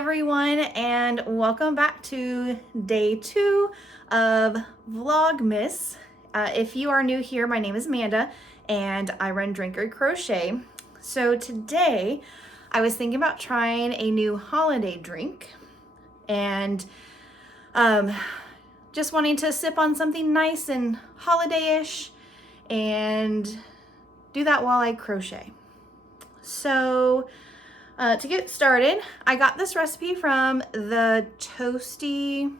everyone, and welcome back to day 2 of Vlogmas. If you are new here, my name is Amanda and I run Drinker Crochet. So today I was thinking about trying a new holiday drink and just wanting to sip on something nice and holiday-ish and do that while I crochet. So to get started, I got this recipe from the Toasty,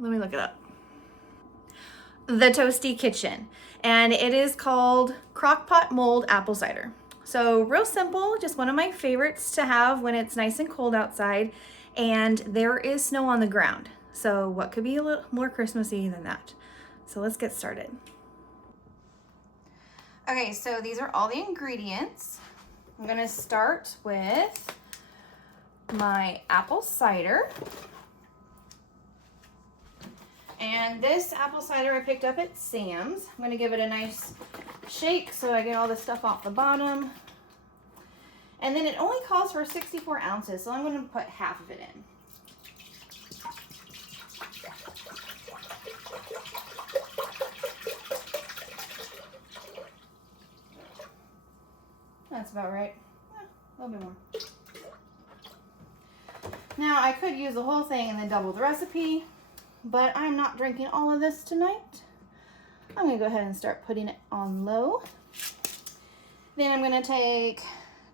let me look it up. The Toasty Kitchen, and it is called Crockpot Mulled Apple Cider. So real simple, just one of my favorites to have when it's nice and cold outside and there is snow on the ground. So what could be a little more Christmassy than that? So let's get started. Okay, so these are all the ingredients. I'm gonna start with my apple cider. And this apple cider I picked up at Sam's. I'm gonna give it a nice shake so I get all the stuff off the bottom. And then it only calls for 64 ounces, so I'm gonna put half of it in. That's about right. A little bit more. Now I could use the whole thing and then double the recipe, but I'm not drinking all of this tonight. I'm gonna go ahead and start putting it on low. Then I'm gonna take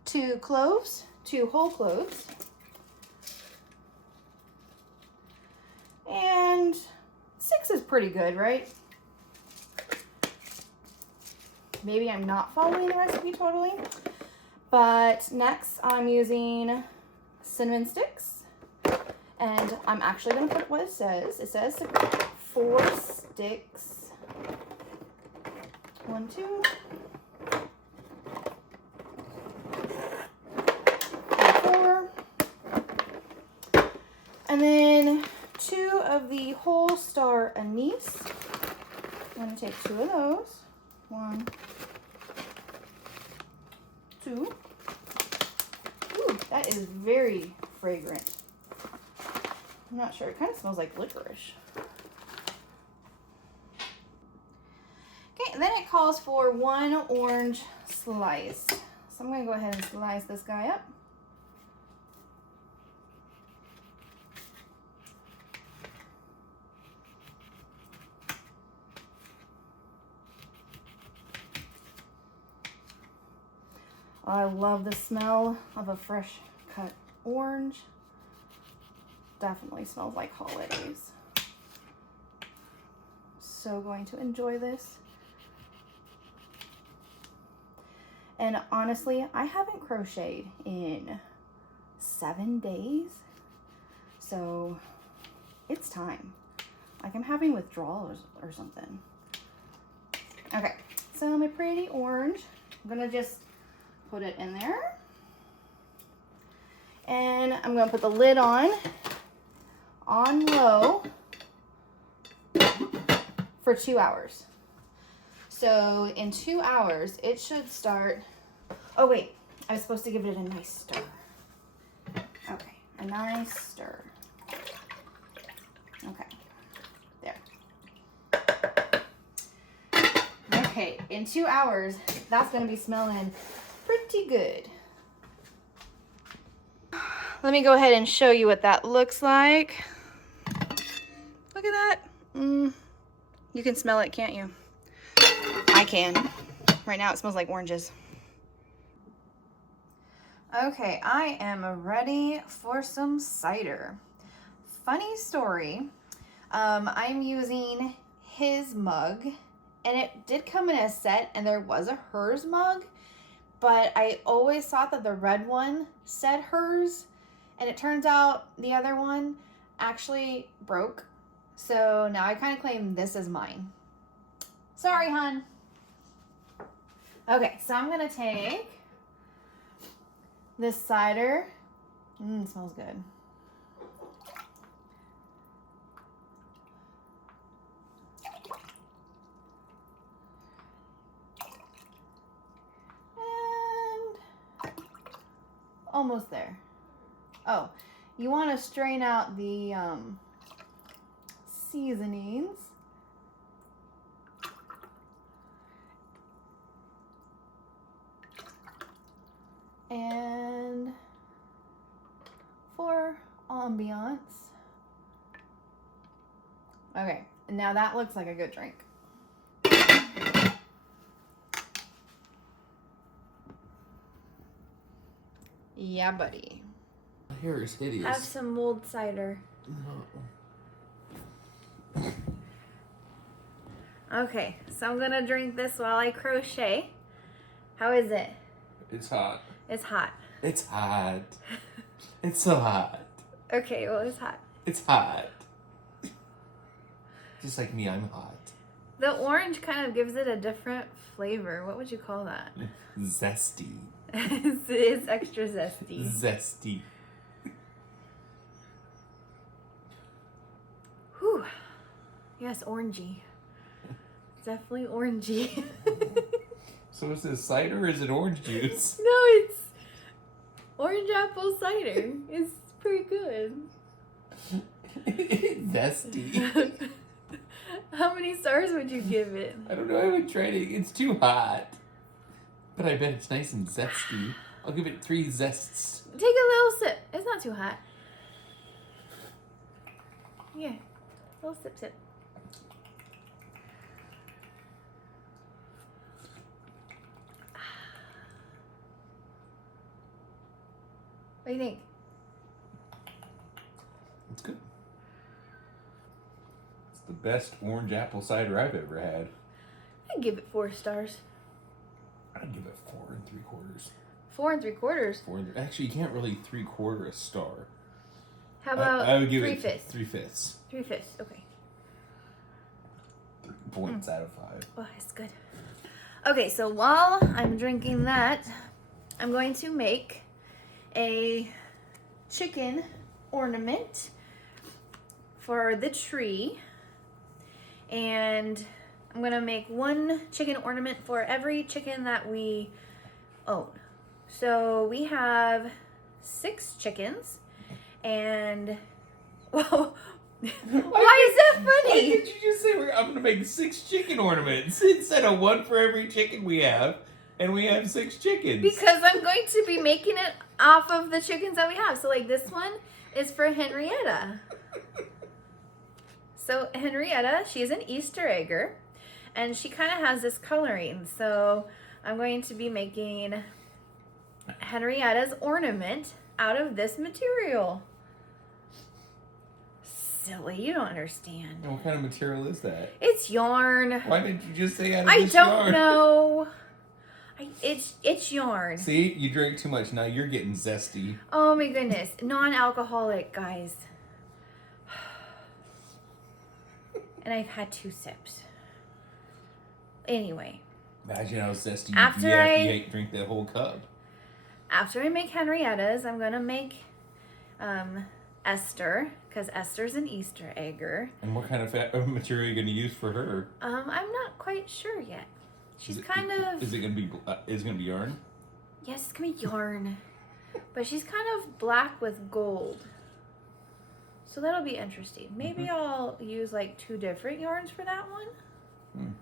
2 cloves, 2 whole cloves, and 6 is pretty good, right? Maybe I'm not following the recipe totally. But next I'm using cinnamon sticks, and I'm actually going to put what it says. It says 4 sticks. 1, 2, 4. And then 2 of the whole star anise. I'm going to take 2 of those. 1, 2. Ooh, that is very fragrant. I'm not sure. It kind of smells like licorice. Okay, and then it calls for 1 orange slice. So I'm going to go ahead and slice this guy up. I love the smell of a fresh cut orange. Definitely smells like holidays. So going to enjoy this. And honestly, I haven't crocheted in 7 days. So it's time. Like I'm having withdrawals or something. Okay, so my pretty orange, I'm gonna just put it in there. And I'm gonna put the lid on low for 2 hours. So in 2 hours, it should start, oh wait, I was supposed to give it a nice stir. Okay, a nice stir. Okay, there. Okay, in 2 hours, that's gonna be smelling pretty good. Let me go ahead and show you what that looks like. Look at that. You can smell it, can't you? I can. Right now it smells like oranges. Okay, I am ready for some cider. Funny story, I'm using his mug, and it did come in a set, and there was a hers mug, but I always thought that the red one said hers, and it turns out the other one actually broke. So now I kind of claim this as mine. Sorry, hun. Okay, so I'm gonna take this cider. It smells good. almost there. Oh, you want to strain out the seasonings. And for ambiance. Okay, now that looks like a good drink. Yeah, buddy. My hair is hideous. Have some mulled cider. No. Okay, so I'm gonna drink this while I crochet. How is it? It's hot. It's hot. It's hot. It's so hot. Okay, well, it's hot. It's hot. Just like me, I'm hot. The orange kind of gives it a different flavor. What would you call that? Zesty. It's extra zesty. Zesty. Whew. Yes, orangey. Definitely orangey. So is this cider or is it orange juice? No, it's orange apple cider. It's pretty good. Zesty. How many stars would you give it? I don't know. I would try it. It's too hot. But I bet it's nice and zesty. I'll give it 3 zests. Take a little sip. It's not too hot. Yeah. Little sip, sip. What do you think? It's good. It's the best orange apple cider I've ever had. I'd give it 4 stars. I'd give it 4 3/4. 4 3/4. Actually, you can't really 3/4 a star. How about I would give 3 it fifths? 3/5. 3 fifths. Okay. 3 points out of 5. Oh, that's good. Okay, so while I'm drinking that, I'm going to make a chicken ornament for the tree. And I'm going to make 1 chicken ornament for every chicken that we own. So we have 6 chickens. And, well, why is that funny? Why did you just say I'm going to make 6 chicken ornaments instead of 1 for every chicken we have? And we have 6 chickens. Because I'm going to be making it off of the chickens that we have. So like this one is for Henrietta. So Henrietta, she's an Easter egger. And she kind of has this coloring. So I'm going to be making Henrietta's ornament out of this material. Silly, you don't understand. What kind of material is that? It's yarn. Why didn't you just say out of I this don't yarn? know. It's yarn. See, you drank too much. Now you're getting zesty. Oh my goodness. Non-alcoholic, guys. And I've had 2 sips. Anyway. Imagine how zesty you'd After be after you drink that whole cup. After I make Henrietta's, I'm going to make Esther, because Esther's an Easter egger. And what kind of material are you going to use for her? I'm not quite sure yet. She's kind of... Is it going to be yarn? Yes, it's going to be yarn. But she's kind of black with gold. So that'll be interesting. Maybe I'll use like 2 different yarns for that one.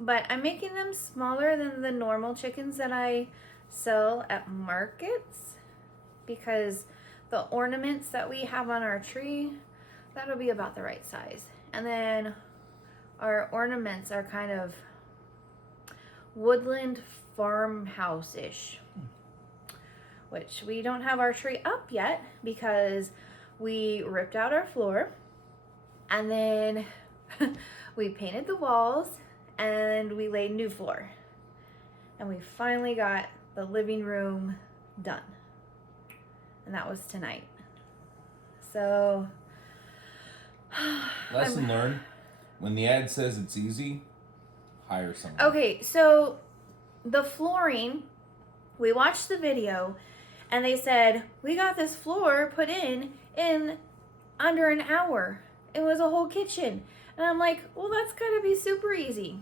But I'm making them smaller than the normal chickens that I sell at markets. Because the ornaments that we have on our tree, that'll be about the right size. And then our ornaments are kind of woodland farmhouse-ish. Which we don't have our tree up yet because we ripped out our floor and then we painted the walls and we laid new floor. And we finally got the living room done. And that was tonight. So lesson learned. When the ad says it's easy, hire someone. okay, so the flooring, we watched the video and they said, we got this floor put in under an hour. It was a whole kitchen. And I'm like, well, that's gotta be super easy.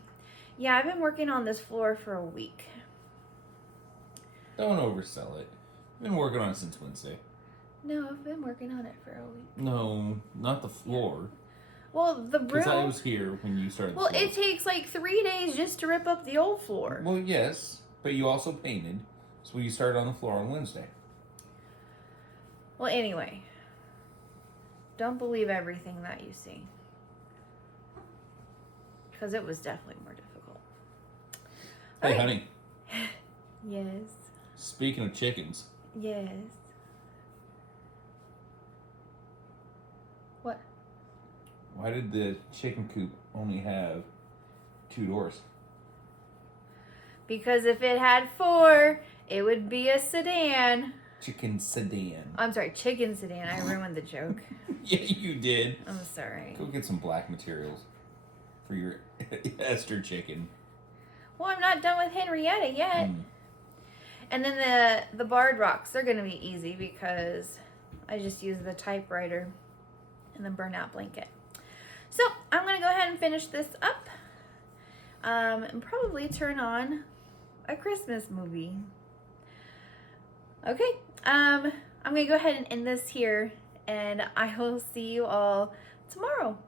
Yeah, I've been working on this floor for a week. Don't oversell it. I've been working on it since Wednesday. No, I've been working on it for a week. No, not the floor. Well, the broom. Because I was here when you started. Well, it takes like 3 days just to rip up the old floor. Well, yes, but you also painted, so you started on the floor on Wednesday. Well, anyway, don't believe everything that you see, because it was definitely more difficult. Hey, Okay. honey. Yes. Speaking of chickens, Yes. What? why did the chicken coop only have 2 doors? Because if it had 4, it would be a sedan. Chicken sedan. I'm sorry, chicken sedan. I ruined the joke. Yeah, you did. I'm sorry. Go get some black materials for your Esther chicken. Well, I'm not done with Henrietta yet. And then the barred rocks, they're going to be easy because I just use the typewriter and the burnout blanket. So I'm going to go ahead and finish this up and probably turn on a Christmas movie. Okay, I'm going to go ahead and end this here, and I will see you all tomorrow.